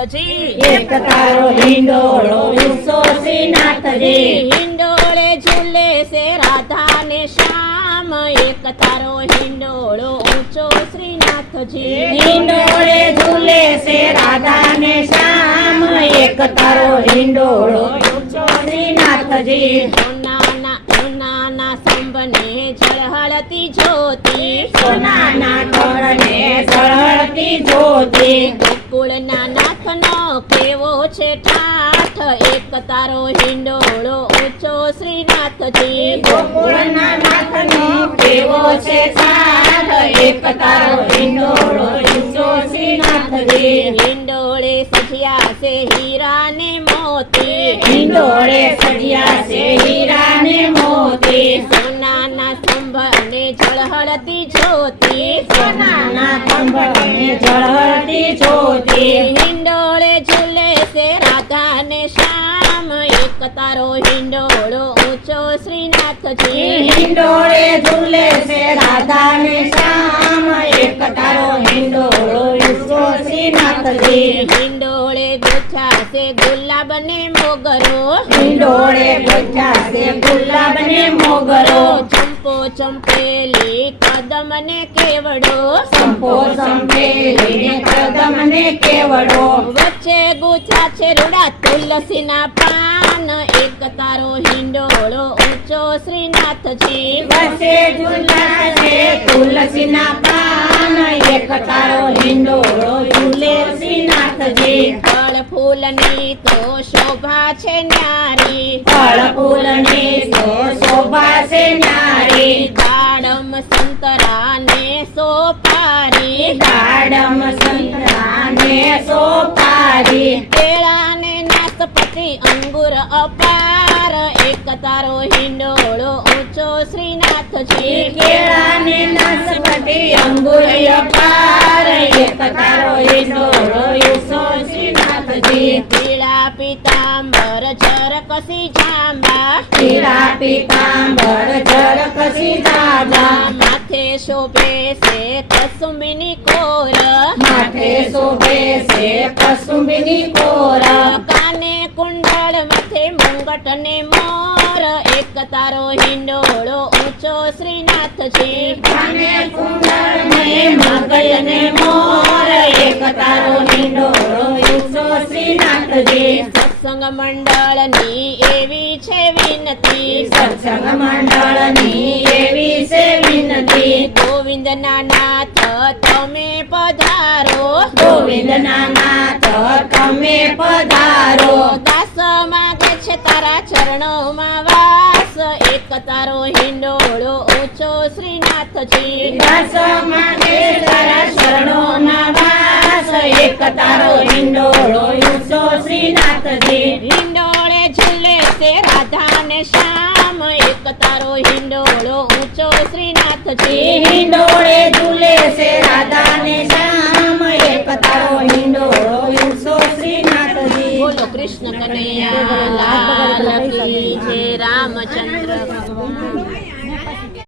શ્રીનાથજી એક તારો હિંડોળો ઊંચો શ્રીનાથજી હિંડોળે ઝૂલે છે રાધા ને શ્યામ. એક તારો હિંડોળો ઊંચો શ્રીનાથજી હિંડોળે ઝૂલે છે રાધા ને શ્યામ. એક તારો હિંડોળો ઊંચો શ્રીનાથજી સોનાના સોનાના સંબને ઝળહળતી જ્યોતિ. સોનાના કળને ઝળહળતી જ્યોતિ. ગોકુળના ઠાઠ એક તારો હિંડોળો ઓછો શ્રીનાથજી. ગોકુળના નાથનો કેવો છે સાથ? એક તારો હિંડોળો ઓછો શ્રીનાથજી. હિંડોળે સજ્યા છે હીરા ને મોતી હિંડોળે સજ્યા છે હીરા ને મોતી. સોનાના સ્તંભને ઝળહળતી જ્યોતિ. સોનાના ખંભને ઝળહળતી જ્યોતિ. હિંડોળે તારો હિંડોળો ઊંચો શ્રીનાથજી. હિંડોળે ઝૂલે છે રાધા ને શ્યામ. એક તારો હિંડોળો ઊંચો શ્રીનાથજી. હિંડોળે ગોઠા છે ગુલાબ ને મોગરો. હિંડોળે ગોઠા છે ગુલાબ ને મોગરો. ચંપો ચંપેલી કદમ ને કેવડો. સંપો સંપેલીને કદમ કેવડો? વચ્ચે ગુચા છે રૂડા તુલસીના પાન. એક તારો હિંડોળો ઊંચો શ્રીનાથજી વચ્ચે ઝૂલા છે તુલસીના પાન. એક તારો હિંડોળો ઝૂલે શ્રીનાથજી. ફળ ફૂલની તો શોભા છે ન્યારી. ફળ ફૂલની તો શોભા છે ન્યારી. દાડમ સંતરા સોપારી. દાડમ સંતરાને સોપારી. કેળાને નાસપતિ અંગુર અપાર. એક તારો હિંડોળો ઊંચો શ્રીનાથજી કેળાને નાસપતિ અંગુર અપાર. એક તારો હિંડોળો ઊંચો શ્રીનાથજી. પીળા પીતાંબર ઝરકસી જાંબા. પીળા પિતાંબર દાદા માથે શોભે છે કસુંબીની કોર. માથે શોભે છે કસુંબીની કોર. કાને કુંડળ માથે મુંગટ ને મોર. એક તારો હિંડોળો ઊંચો શ્રીનાથજી. કાને કુંડળ ને મગજ ને મોર. એક તારો હિંડોળો ઊંચો શ્રીનાથજી. સત્સંગ મંડળની એવી છે વિનતી. સત્સંગ મંડળની એવી છે વિનતી. ગોવિંદ નાનાથ તમે પધારો. ગોવિંદ નાનાથ તમે પધારો. દાસ માગે છે તારા ચરણોમાં વાસ. એક તારો હિંડોળો ઓછો શ્રીનાથજી. દાસ માગે તારા શરણોના વાસ. એક તારો હિંડોળો નાથજે હિંડોળે ઝૂલે છે રાધા ને શ્યામ. એક તારો હિંડોળો ઊંચો શ્રીનાથજી. હિંડોળે ઝૂલે છે રાધા ને શ્યામ. એક તારો હિંડોળો ઊંચો શ્રીનાથજી. બોલો કૃષ્ણ કનૈયા લાલ કી જય રામચંદ્ર ભગવાન.